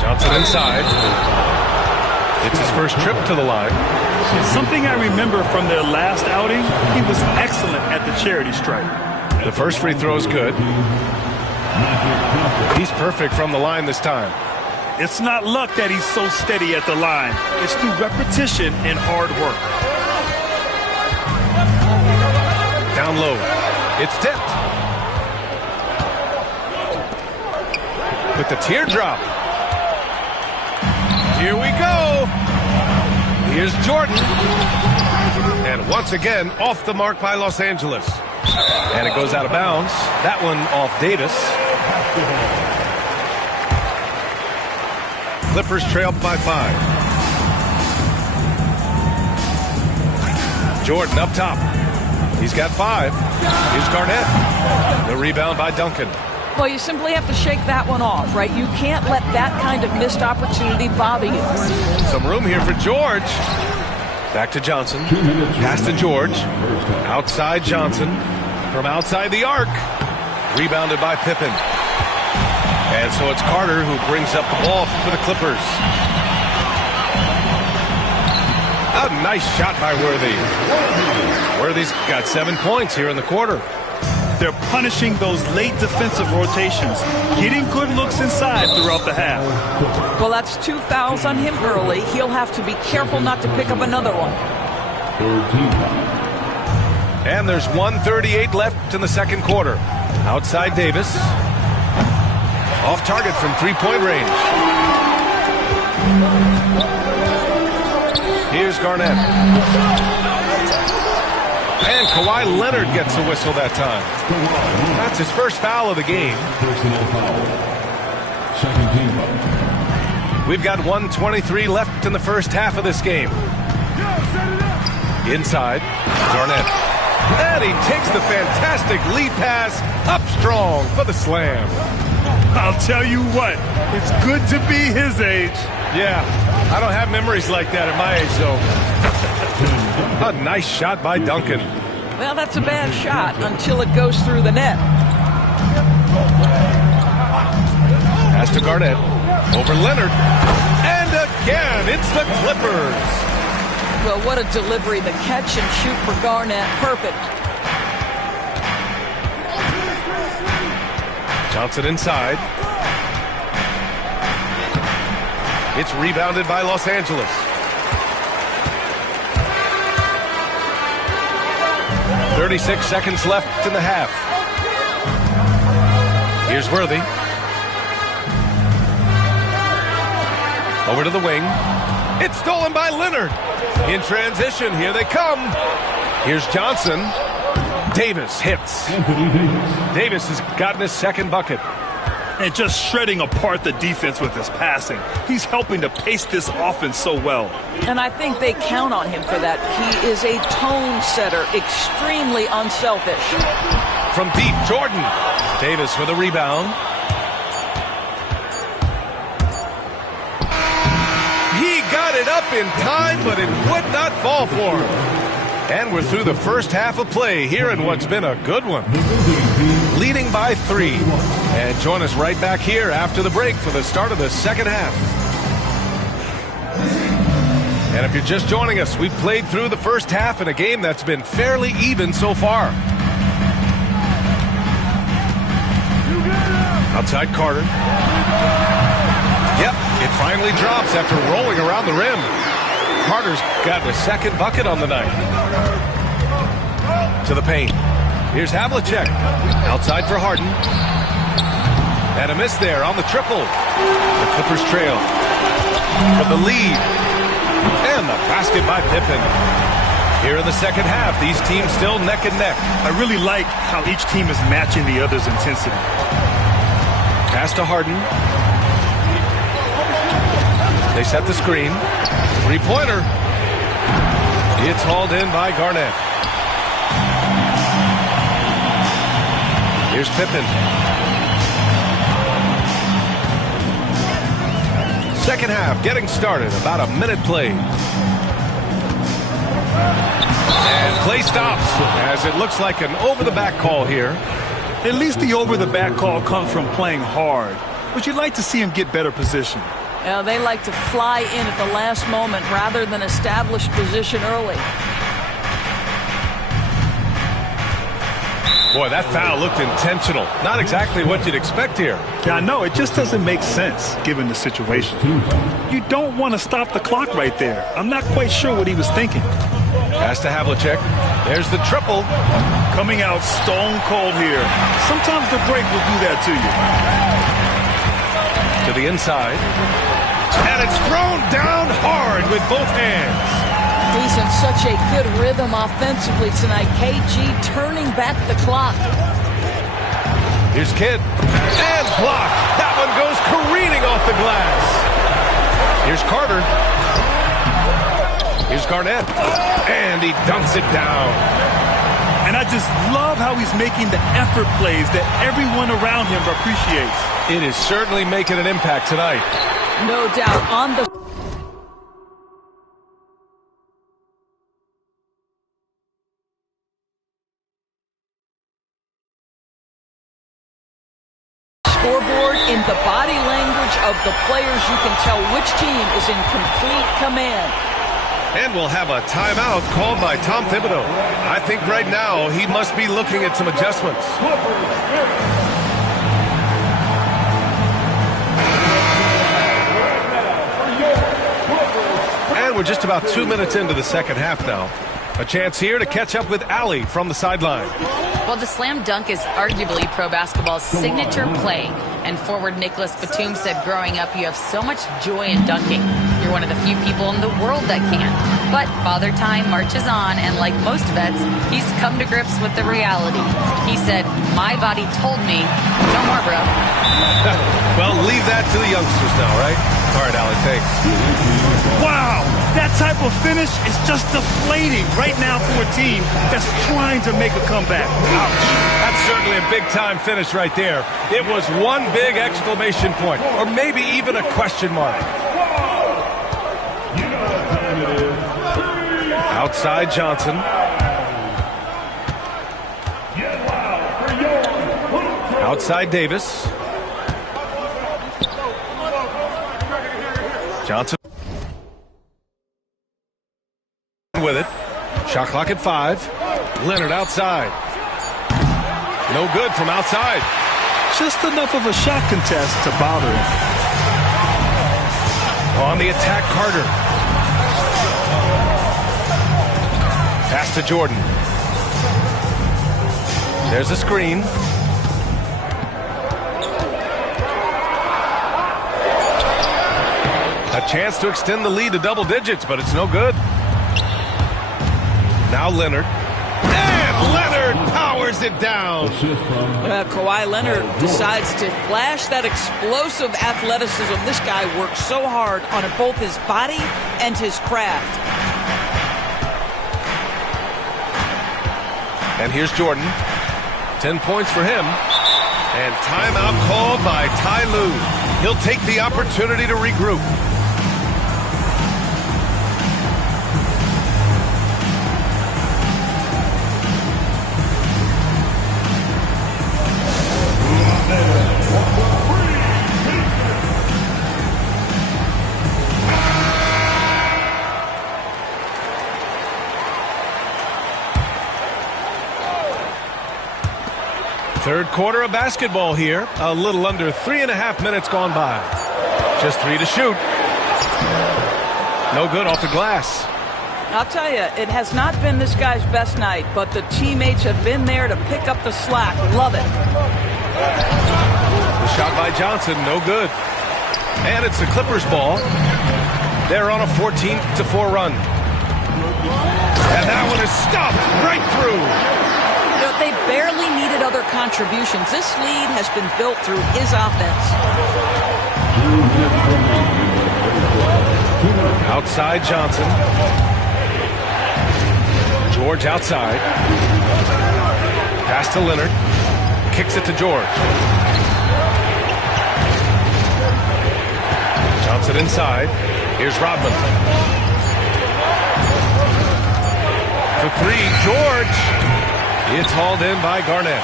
Johnson inside. It's his first trip to the line. Something I remember from their last outing, he was excellent at the charity stripe. The first free throw is good. He's perfect from the line this time. It's not luck that he's so steady at the line. It's through repetition and hard work. Down low. It's tipped. With the teardrop. Here we go. Here's Jordan. And once again, off the mark by Los Angeles. And it goes out of bounds. That one off Davis. Clippers trail by 5. Jordan up top. He's got 5. Here's Garnett. The rebound by Duncan. Well, you simply have to shake that one off, right? You can't let that kind of missed opportunity bother you. Some room here for George. Back to Johnson. Pass to George. Outside Johnson. From outside the arc. Rebounded by Pippen. And so it's Carter who brings up the ball for the Clippers. A nice shot by Worthy. Worthy's got 7 points here in the quarter. They're punishing those late defensive rotations, getting good looks inside throughout the half. Well, that's 2 fouls on him early. He'll have to be careful not to pick up another one. And there's 1:38 left in the second quarter. Outside Davis. Off target from three-point range. Here's Garnett. And Kawhi Leonard gets a whistle that time. That's his first foul of the game. We've got 1:23 left in the first half of this game. Inside, Garnett. And he takes the fantastic lead pass up strong for the slam. I'll tell you what, it's good to be his age. Yeah, I don't have memories like that at my age, though. A nice shot by Duncan. Well, that's a bad shot until it goes through the net. Pass to Garnett. Over Leonard. And again, it's the Clippers. Well, what a delivery. The catch and shoot for Garnett. Perfect. Johnson inside. It's rebounded by Los Angeles. 36 seconds left in the half. Here's Worthy. Over to the wing. It's stolen by Leonard. In transition, here they come. Here's Johnson. Davis hits. Davis has gotten his second bucket. And just shredding apart the defense with his passing. He's helping to pace this offense so well. And I think they count on him for that. He is a tone setter, extremely unselfish. From deep, Jordan. Davis with a rebound. He got it up in time, but it would not fall for him. And we're through the first half of play here in what's been a good one. Leading by 3. And join us right back here after the break for the start of the second half. And if you're just joining us, we've played through the first half in a game that's been fairly even so far. Outside Carter. Yep, it finally drops after rolling around the rim. Carter's got a second bucket on the night. To the paint. Here's Havlicek. Outside for Harden. And a miss there on the triple. The Clippers trail for the lead. And the basket by Pippen. Here in the second half, these teams still neck and neck. I really like how each team is matching the other's intensity. Pass to Harden. They set the screen. Three-pointer. It's hauled in by Garnett. Here's Pippen. Second half getting started. About a minute played. And play stops as it looks like an over-the-back call here. At least the over-the-back call comes from playing hard. But you'd like to see him get better position. They like to fly in at the last moment rather than establish position early. Boy, that foul looked intentional. Not exactly what you'd expect here. Yeah, I know. It just doesn't make sense given the situation. You don't want to stop the clock right there. I'm not quite sure what he was thinking. Pass to Havlicek. There's the triple. Coming out stone cold here. Sometimes the break will do that to you. To the inside. And it's thrown down hard with both hands. He's in such a good rhythm offensively tonight. KG turning back the clock. Here's Kidd. And blocked. That one goes careening off the glass. Here's Carter. Here's Garnett. And he dunks it down. And I just love how he's making the effort plays that everyone around him appreciates. It is certainly making an impact tonight. No doubt. On the scoreboard, in the body language of the players, you can tell which team is in complete command. And we'll have a timeout called by Tom Thibodeau. I think right now he must be looking at some adjustments. And we're just about 2 minutes into the second half now. A chance here to catch up with Allie from the sideline. Well, the slam dunk is arguably pro basketball's signature play. And forward Nicholas Batum said growing up you have so much joy in dunking. You're one of the few people in the world that can. But Father Time marches on, and like most vets, he's come to grips with the reality. He said, my body told me, no more, bro. Well, leave that to the youngsters now, right? All right, Allie, thanks. Wow, that type of finish is just deflating right now for a team that's trying to make a comeback. Ouch. That's certainly a big-time finish right there. It was one big exclamation point, or maybe even a question mark. Outside Johnson. Outside Davis. Johnson with it. Shot clock at 5. Leonard outside. No good from outside. Just enough of a shot contest to bother him. On the attack, Carter. Pass to Jordan. There's a screen. A chance to extend the lead to double digits, but it's no good. Now Leonard. And Leonard powers it down. Kawhi Leonard decides to flash that explosive athleticism. This guy works so hard on both his body and his craft. And here's Jordan. 10 points for him. And timeout called by Ty Lue. He'll take the opportunity to regroup. Third quarter of basketball here. A little under 3.5 minutes gone by. Just 3 to shoot. No good off the glass. I'll tell you, it has not been this guy's best night, but the teammates have been there to pick up the slack. Love it. The shot by Johnson, no good. And it's the Clippers' ball. They're on a 14-4 run. And that one is stuffed right through. They barely needed other contributions. This lead has been built through his offense. Outside Johnson. George outside. Pass to Leonard. Kicks it to George. Johnson inside. Here's Rodman. For 3, George. It's hauled in by Garnett.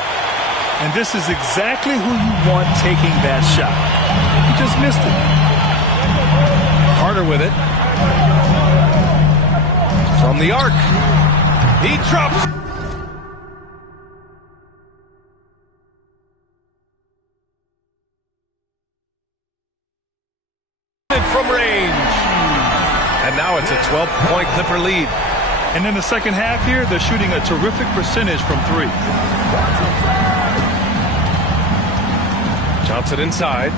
And this is exactly who you want taking that shot. He just missed it. Carter with it. From the arc. He drops. 12-point Clipper lead. And in the second half here, they're shooting a terrific percentage from 3. Johnson inside.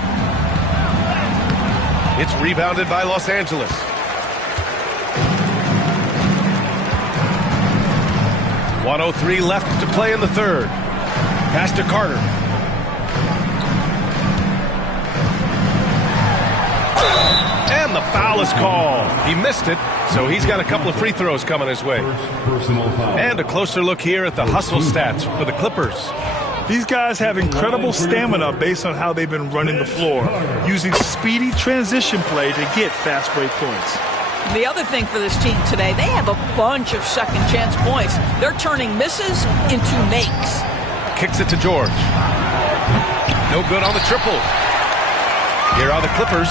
It's rebounded by Los Angeles. .103 left to play in the third. Pass to Carter. And the foul is called. He missed it, so he's got a couple of free throws coming his way. And a closer look here at the hustle stats for the Clippers. These guys have incredible stamina based on how they've been running the floor, using speedy transition play to get fast break points. The other thing for this team today, they have a bunch of second chance points. They're turning misses into makes. Kicks it to George. No good on the triple. Here are the Clippers.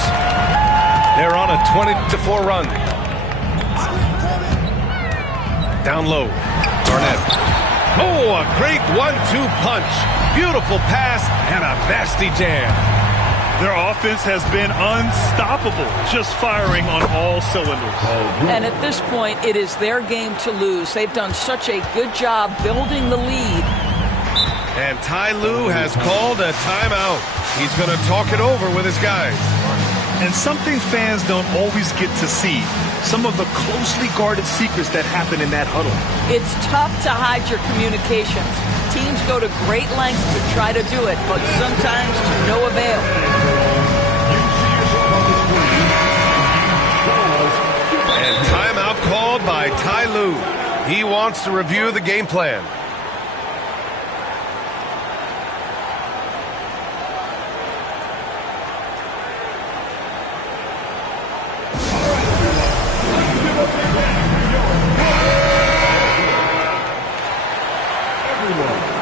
They're on a 20-4 run. Down low. Garnett. Oh, a great 1-2 punch. Beautiful pass and a nasty jam. Their offense has been unstoppable, just firing on all cylinders. And at this point, it is their game to lose. They've done such a good job building the lead. And Ty Lue has called a timeout. He's going to talk it over with his guys. And something fans don't always get to see, some of the closely guarded secrets that happen in that huddle. It's tough to hide your communications. Teams go to great lengths to try to do it, but sometimes to no avail. And timeout called by Ty Lue. He wants to review the game plan.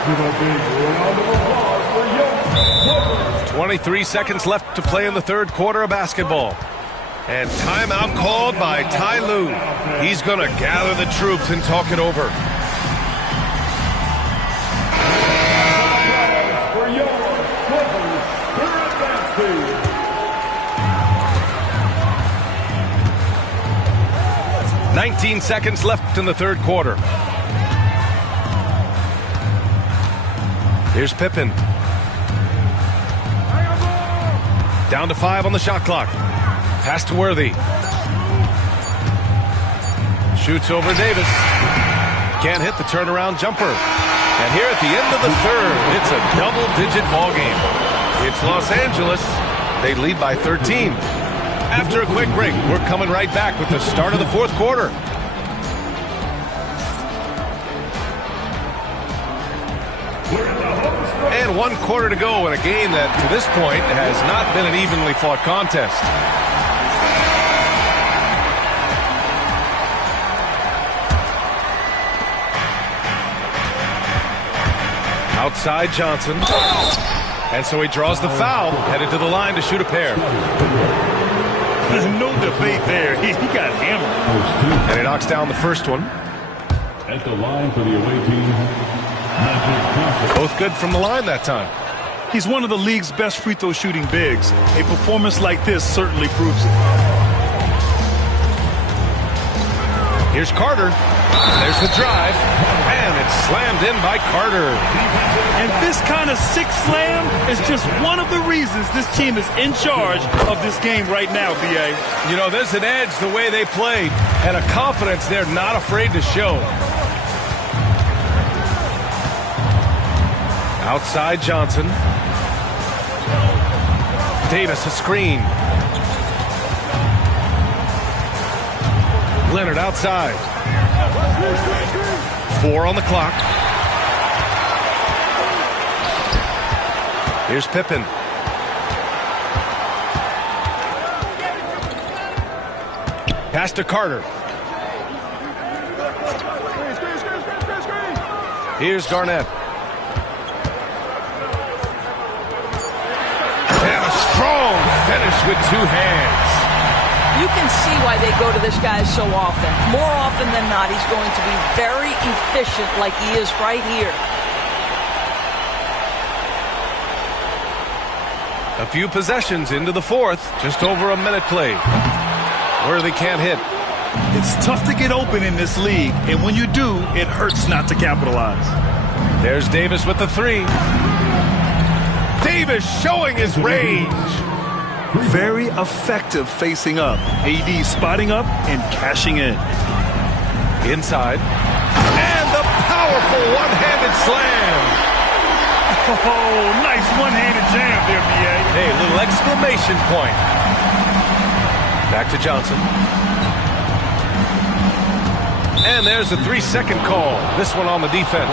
Give a big round of applause for young 23 seconds left to play in the third quarter of basketball. And timeout called by Ty Lue. He's going to gather the troops and talk it over. For your Clippers, they're advancing. 19 seconds left in the third quarter. Here's Pippen. Down to 5 on the shot clock. Pass to Worthy. Shoots over Davis. Can't hit the turnaround jumper. And here at the end of the third, it's a double-digit ball game. It's Los Angeles. They lead by 13. After a quick break, we're coming right back with the start of the fourth quarter. And 1 quarter to go in a game that, to this point, has not been an evenly fought contest. Outside Johnson. And so he draws the foul, headed to the line to shoot a pair. No debate there. He got hammered. And he knocks down the first one. At the line for the away team, both good from the line that time. He's one of the league's best free throw shooting bigs. A performance like this certainly proves it. Here's Carter. There's the drive. And it's slammed in by Carter. And this kind of sick slam is just one of the reasons this team is in charge of this game right now, B.A. You know, there's an edge the way they played and a confidence they're not afraid to show. Outside Johnson. Davis a screen. Leonard outside. 4 on the clock. Here's Pippen. Pass to Carter. Here's Garnett. And a strong finish with 2 hands. You can see why they go to this guy so often. More often than not, he's going to be very efficient like he is right here. A few possessions into the fourth. Just over a minute played. Worthy can't hit. It's tough to get open in this league, and when you do, it hurts not to capitalize. There's Davis with the three. Davis showing his range. Very effective facing up. AD spotting up and cashing in. Inside. And the powerful one-handed slam. Oh, nice one-handed jam there, B.A. Hey, little exclamation point. Back to Johnson. And there's a 3-second call. This one on the defense.